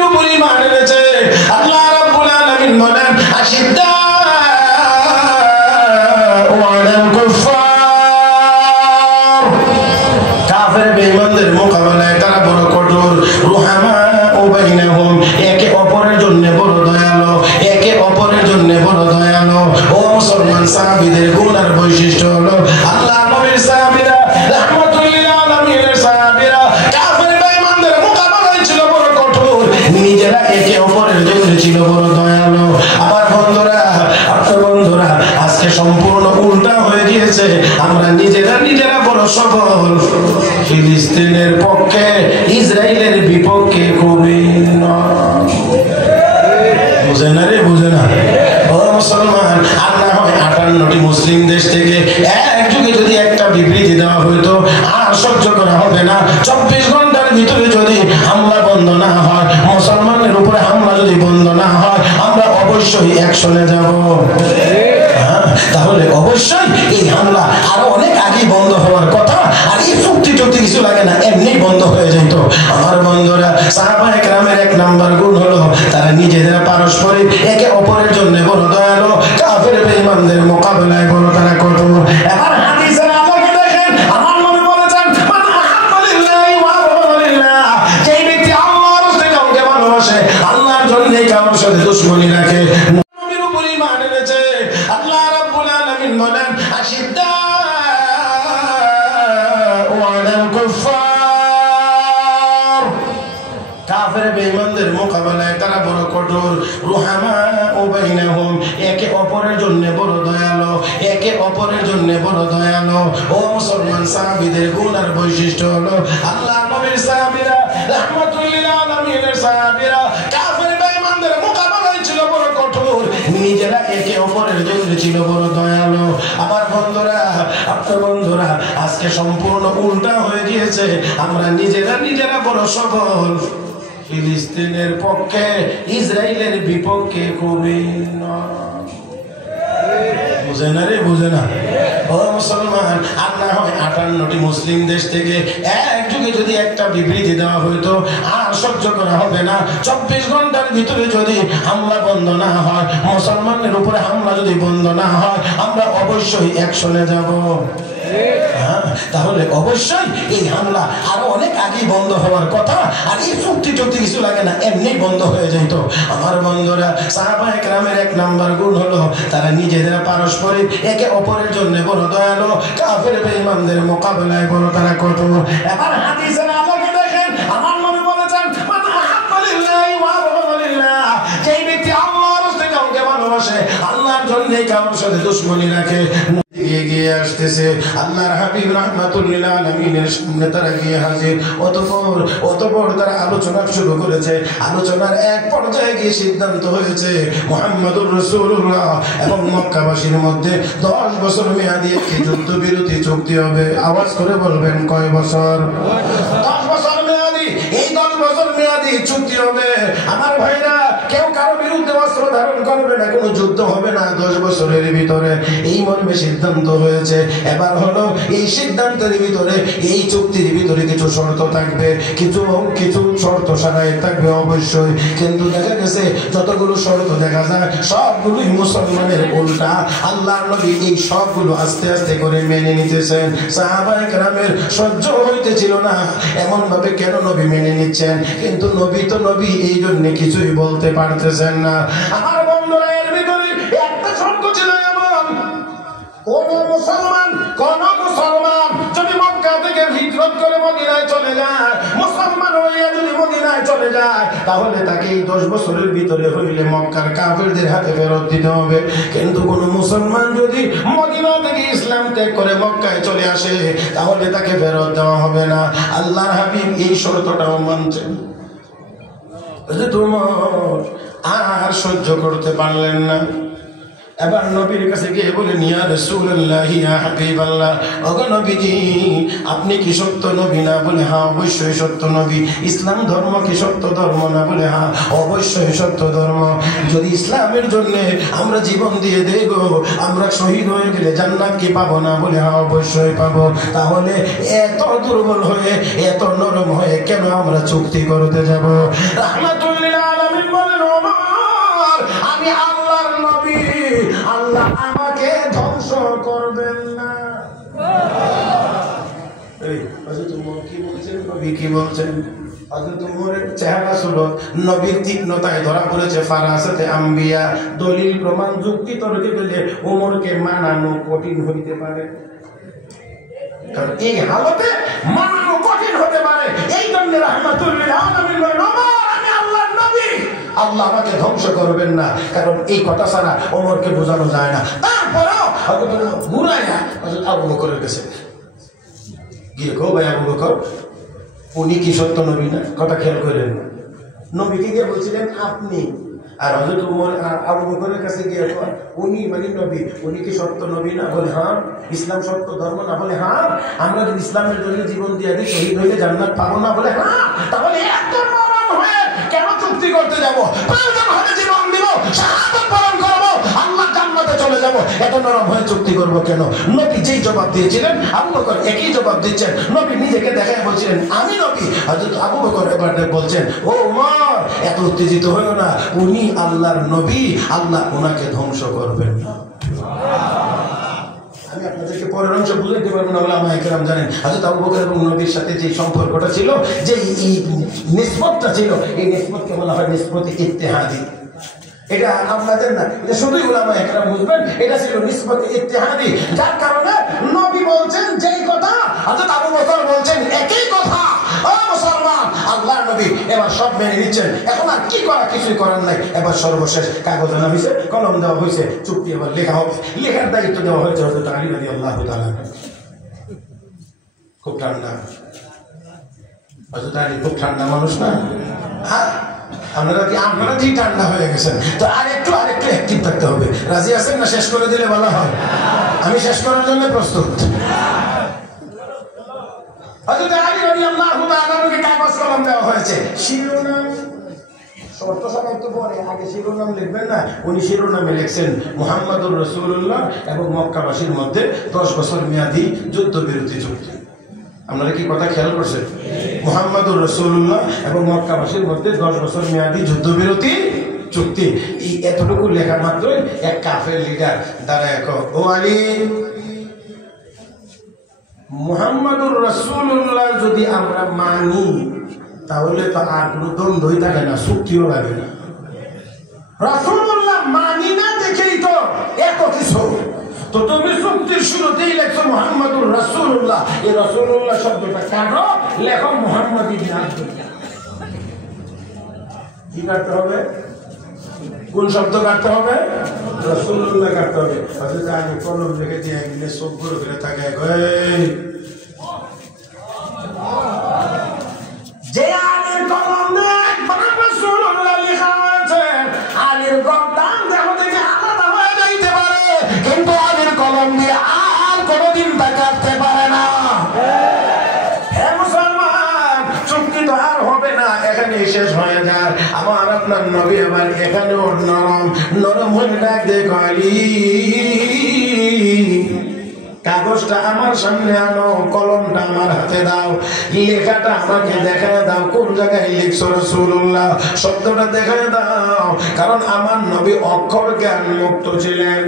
নবীর উপর ঈমান এনেছে। আল্লাহ রাব্বুল আলামিন বলেন আশিদ্দা ওয়ালাল কুফার, কাফের বেঈমানদের মোকাবেলায় তারা বড় কঠোর। রুহামা বাইনাহুম, একে অপরের জন্য বড় দয়ালু, একে অপরের জন্য বড় দয়ালু। ও মুসলমান, সাহাবীদের গুণ আর বৈশিষ্ট্য হলো আল্লাহ নবীর সাহাবীরা রাহমাতুল লিল আলামিনের সাহাবীরা কাফের বেঈমানদের মোকাবেলায় ছিল বড় কঠোর, নিজেরা একে অপরের জন্য ছিল বড় দয়ালু। আমার বন্ধুরা, আপনার বন্ধুরা, আজকে সম্পূর্ণ উল্টা হয়ে গিয়েছে। আমরা নিজেরা বড় সবল, ফিলিস্তিনের পক্ষে ইসরায়েলের বিপক্ষে খুবই বুঝে না রে, বুঝে না। ও মুসলমান, আর না হয় 58টি মুসলিম দেশ থেকে এক যুগে যদি একটা বিবৃতি দেওয়া হইতো আর সহ্য করা হবে না। 24 ঘন্টার ভিতরে যদি হামলা বন্ধ না হয়, মুসলমানের উপরে হামলা যদি বন্ধ না হয়, আমরা অবশ্যই অ্যাকশনে যাব। তাহলে অবশ্যই এই হামলা আরো অনেক আগে বন্ধ হওয়ার কথা, আর এই চুক্তি টুক্তি কিছু লাগে না, এমনি বন্ধ হয়ে যেত। আমার বন্ধুরা, সাহাবায়ে কেরামের এক নাম্বার গুণ হলো তারা নিজেদের পারস্পরিক একে অপরের জন্য বড় দয়ালু, কাফের বেঈমানদের মোকাবেলায় বড় তারা কঠোর। এবার হাদিসের আলোকে দেখেন, আমার নবী বলেছেন মান আহাব্বা লিল্লাহি ওয়া আবগাদা লিল্লাহ, যেই ব্যক্তি আল্লাহর রাস্তে কাউকে ভালোবাসে, আল্লাহর জন্য কারোর সাথে দুশমনি রাখে, নবীর উপর ঈমান এনেছে। আল্লাহ রাব্বুল আলামিন বলেন আশিদ্দা ওয়ালাল কুফার, কাফের বেঈমানদের মোকাবেলায় তারা বড় কঠোর। রুহামা বাইনাহুম, একে অপরের জন্য বড় দয়ালু, একে অপরের জন্য বড় দয়ালু। ও মুসলমান, সাহাবীদের গুণ আর বৈশিষ্ট্য হলো আল্লাহ নবীর সাহাবীরা রাহমাতুল লিল আলামিনের সাহাবীরা কাফের বেঈমানদের মোকাবেলায় ছিল বড় কঠোর, নিজেরা একে অপরের জন্য ছিল বড় দয়ালু। আমার বন্ধুরা, আপনার বন্ধুরা, আজকে সম্পূর্ণ উল্টা হয়ে গিয়েছে। আমরা নিজেরা বড় সবল, ফিলিস্তিনের পক্ষে ইসরায়েলের বিপক্ষে খুবই বুঝে না রে, বুঝে না। ও মুসলমান, আর না হয় 58টি মুসলিম দেশ থেকে এক যুগে যদি একটা বিবৃতি দেওয়া হইতো আর সহ্য করা হবে না। 24 ঘন্টার ভিতরে যদি হামলা বন্ধ না হয়, মুসলমানের উপরে হামলা যদি বন্ধ না হয়, আমরা অবশ্যই অ্যাকশনে যাব। তাহলে অবশ্যই এই হামলা আরো অনেক আগে বন্ধ হওয়ার কথা, আর এই চুক্তি টুক্তি কিছু লাগে না, এমনি বন্ধ হয়ে যেত। আমার বন্ধুরা, সাহাবায়ে কেরামের এক নাম্বার গুণ হলো তারা নিজেদের পারস্পরিক একে অপরের জন্য বড় দয়ালু, কাফের বেঈমানদের মোকাবেলায় বড় তারা কঠোর। এবার হাদিসের আলোকে দেখেন, আমার নবী বলেছেন মান আহাব্বা লিল্লাহি ওয়া আবগাদা লিল্লাহ, যেই ব্যক্তি আল্লাহর রাস্তে কাউকে ভালোবাসে, আল্লাহর জন্য কারোর সাথে দুশমনি রাখে, এগিয়ে আসতেছে। আল্লাহর হাবিব রাহমাতুল লিল আলামিনের সামনে তারা গিয়ে হাজির। অতঃপর তারা আলোচনা শুরু করেছে। আলোচনার এক পর্যায়ে গিয়ে সিদ্ধান্ত হয়েছে মুহাম্মদুর রাসূলুল্লাহ এবং মক্কাবাসীর মধ্যে 10 বছর মেয়াদী একটি যুদ্ধবিরতি চুক্তি হবে। আওয়াজ করে বলবেন কয় বছর? 10 বছর মেয়াদী। এই 10 বছর মেয়াদী চুক্তি হবে। আমার ভাইরা, কেউ কারো বিরুদ্ধে অস্ত্র ধারণ করবে না, কোনো যুদ্ধ হবে না 10 বছরের ভিতরে, এই মর্মে সিদ্ধান্ত হয়েছে। এবার হলো এই সিদ্ধান্তের ভিতরে, এই চুক্তির ভিতরে কিছু শর্ত থাকবে, কিছু শর্ত সারাই থাকবে অবশ্যই। কিন্তু দেখা গেছে যতগুলো শর্ত দেখা যায় সবগুলোই মুসলমানের উল্টা। আল্লাহর নবী এই সবগুলো আস্তে আস্তে করে মেনে নিতেছেন। সাহাবায়ে কেরামের সহ্য হইতেছিল না, এমন ভাবে কেন নবী মেনে নিচ্ছেন, কিন্তু নবী তো নবী, এই জন্য কিছুই বলতে পারতেছেন না। আমার বন্ধুরা, এর ভিতরে একটা শর্ত ছিল এমন, কোন মুসলমান যদি মক্কা থেকে হিজরত করে মদিনায় চলে যায়, মুসলমান হইয়া যদি মদিনায় চলে যায়, তাহলে তাকে এই 10 বছরের ভিতরে হইলে মক্কার কাফেরদের হাতে ফেরত দিতে হবে। কিন্তু কোন মুসলমান যদি মদিনা থেকে ইসলাম ত্যাগ করে মক্কায় চলে আসে, তাহলে তাকে ফেরত দেওয়া হবে না। আল্লাহর হাবিব এই শর্তটাও মানছেন। তোমার আর সহ্য করতে পারলেন না, এবার নবীর কাছে গিয়ে বলেন ইয়া রাসূলুল্লাহ, ইয়া হাবিবাল্লাহ, ওগো নবীজি, আপনি কি সত্য নবী? না বলে হ্যাঁ, অবশ্যই সত্য নবী। ইসলাম ধর্ম কি সত্য ধর্ম? না বলে হ্যাঁ, অবশ্যই সত্য ধর্ম। যদি ইসলামের জন্য আমরা জীবন দিয়ে দেব, আমরা শহীদ হয়ে গেলে জান্নাত কি পাবো? না বলে হ্যাঁ, অবশ্যই পাবো। তাহলে এত দুর্বল হয়ে, এত নরম হয়ে কেন আমরা চুক্তি করতে যাব? রাহমাতুল্লিল বলছেন? হযরত উমরের চেহারা ছিল নবীর তীক্ষ্ণতায় ধরা পড়েছে, ফারাসাতে আম্বিয়া। দলিল প্রমাণ যুক্তি তর্কে পেলে উমরকে মানানো কঠিন হইতে পারে, কারণ এই হালতে মানানো কঠিন হতে পারে। এই জন্য রাহমাতুল লিল আলামিন বলেন, ওমর আমি আল্লাহর নবী, আল্লাহ আমাকে ধ্বংস করবেন না। কারণ এই কথা ছাড়া ওমরকে বোঝানো যায় না। তারপরেও হযরত ওমর ঘুরাইয়া হযরত আবু বকরের কাছে গিয়ে কো, ভাই আবু বকর, উনি কি সত্য নবী না? কথা খেয়াল করেন, নবীকে গিয়ে বলছিলেন আপনি, আর হযরত ওমর আবু বকরের কাছে গিয়ে উনি মানে নবী, উনি কি সত্য নবী না? বলে হ্যাঁ। ইসলাম সত্য ধর্ম না? বলে হ্যাঁ। আমরা যদি ইসলামের জন্য জীবন দিয়ে দিই, শহীদ হইলে জান্নাত পাবো না? বলে হ্যাঁ। তাহলে এত নরম হয়ে কেন চুক্তি করতে যাব? প্রয়োজন হলে জীবন দিব, শাহাদাত বরণ করব, আল্লাহ জান্নাতে চলে যাব, এত নরম হয়ে চুক্তি করব কেন? নবী যেই জবাব দিয়েছিলেন আবু বকর একই জবাব দিচ্ছেন। নবী নিজেকে দেখায় বলছিলেন আমি নবী। হযরত আবু বকর এবার বলছেন, ও ওমর এত উত্তেজিত হইও না, উনি আল্লাহর নবী, আল্লাহ ওনাকে ধ্বংস করবেন না। আমি আপনাদেরকে পরের অংশ বুঝাইতে পারবো না, ওলামায়ে কেরাম জানেন হযরত আবু বকর এবং নবীর সাথে যে সম্পর্কটা ছিল, যে নিসবতটা ছিল, এই নিসবতকে বলা হয় নিসবতে ইত্তেহাদি। এটা আপনাদের না, এটা শুধুই উলামায়ে কেরাম বুঝবেন। এটা ছিল নিসবতে ইত্তেহাদি, যার কারণে নবী বলছেন যেই কথা, হযরত আবু বকর বলছেন একই কথা। ও মুসলমান, আল্লাহর নবী এবার সব মেনে নিচ্ছেন, এখন আর কি করা, কিছুই করার নাই। এবার সর্বশেষ কাগজ আনা হয়েছে, কলম দেওয়া হয়েছে, চুক্তি এবার লেখা হবে। লেখার দায়িত্ব দেওয়া হয়েছে হযরত আলী রাদিয়াল্লাহু তাআলা। খুব ঠান্ডা, হযরত আলী খুব ঠান্ডা মানুষ না? হ্যাঁ, আপনারা কি ঠান্ডা হয়ে গেছেন? তো আরেকটু অ্যাক্টিভ থাকতে হবে। রাজি আছেন না? শেষ করে দিলে ভালো হয়। আমি শেষ করার জন্য প্রস্তুত। হযরত আলী রাদিয়াল্লাহু তাআলাকে কাগজ কলম দেওয়া হয়েছে, শিরোনাম শর্ত সবাই তো পরে, আগে শিরোনাম লিখবেন না? উনি শিরোনামে লিখছেন মুহাম্মাদুর রাসূলুল্লাহ এবং মক্কাবাসীর মধ্যে 10 বছর মেয়াদী যুদ্ধবিরতি চুক্তি। আপনারা কি কথা খেয়াল করছেন? মুহাম্মাদুর রাসূলুল্লাহ এবং মক্কাবাসীর মধ্যে 10 বছর মেয়াদী যুদ্ধবিরতি চুক্তি। এই এতটুকু লেখা মাত্রই এক কাফের লিডার দাঁড়ায় ও আলী, মুহাম্মাদুর রাসূলুল্লাহ যদি আমরা মানি তাহলে তো আর কোনো দ্বন্দ্বই থাকে না, চুক্তিও লাগে না। রাসূলুল্লাহ মানি না দেখেই তো এত কিছু। তো তুমি চুক্তির শুরুতেই লেখছো মুহাম্মাদুর রাসূলুল্লাহ, এই রাসূলুল্লাহ শব্দটা কাটো, লেখো মুহাম্মদ ইবনে আব্দুল্লাহ। কি কাটতে হবে? কোন শব্দ কাটতে হবে? রাসূলুল্লাহ কাটতে হবে। হযরত আলী কলম রেখে দিয়ে একদিনে চোখ বড় করে তাকায়, যে আলীর কলম দিয়ে একবার রাসূলুল্লাহ লেখা হয়েছে, আলীর গর্দান দেহ থেকে আলাদা হয়ে যাইতে পারে, কিন্তু আলীর কলম দিয়ে আর কোনোদিন তা কাটতে পারে না। হে মুসলমান, চুক্তি তো আর হবে না, এখানেই শেষ হয়ে যায়। আমার আপনার নবী এবার এখানেও নরম হয়ে ডাক দেখো, আলী কাগজটা আমার সামনে আনো, কলমটা আমার হাতে দাও, লেখাটা আমাকে দেখায় দাও, কোন জায়গায় লিখছো রাসূলুল্লাহ, শব্দটা দেখায় দাও। কারণ আমার নবী অক্ষর জ্ঞান মুক্ত ছিলেন।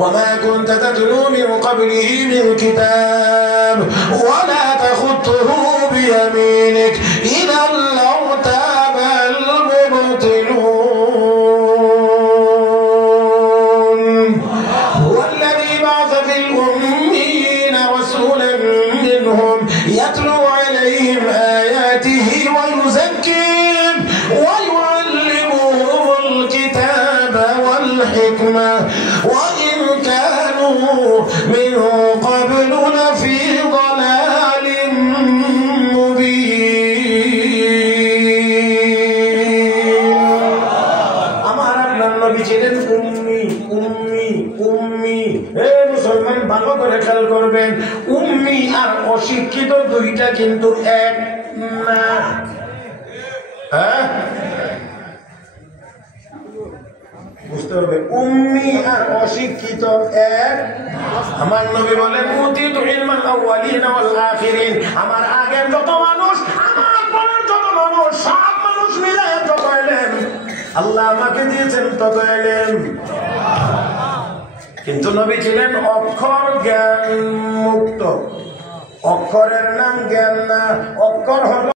وما كنت تتلو من قبله من كتاب ولا تخطه بيمينك إذا لارتاب المبطلون هو الذي بعث في الأميين رسولا منهم يتلو عليهم آياته ويزكيهم ويعلمهم الكتاب والحكمة وإن كانوا من قبل لفي ضلال مبين. আমার আপনার নবী ছিলেন উম্মি উম্মি উম্মি। হে মুসলমান, ভালো করে খেয়াল করবেন, উম্মি আর অশিক্ষিত দুইটা কিন্তু এক না। হ্যাঁ, বুঝতে হবে, উম্মি আর অশিক্ষিত এক। আমার নবী বলেন উতিতু ইলমাল আউয়ালিন ওয়াল আখিরিন, আমার আগের যত মানুষ, আমার পরের যত মানুষ, সব মানুষ মিলে যত ইলম আল্লাহ আমাকে দিয়েছেন তত ইলম। কিন্তু নবী ছিলেন অক্ষর জ্ঞান মুক্ত। অক্ষরের নাম জ্ঞান না, অক্ষর হলো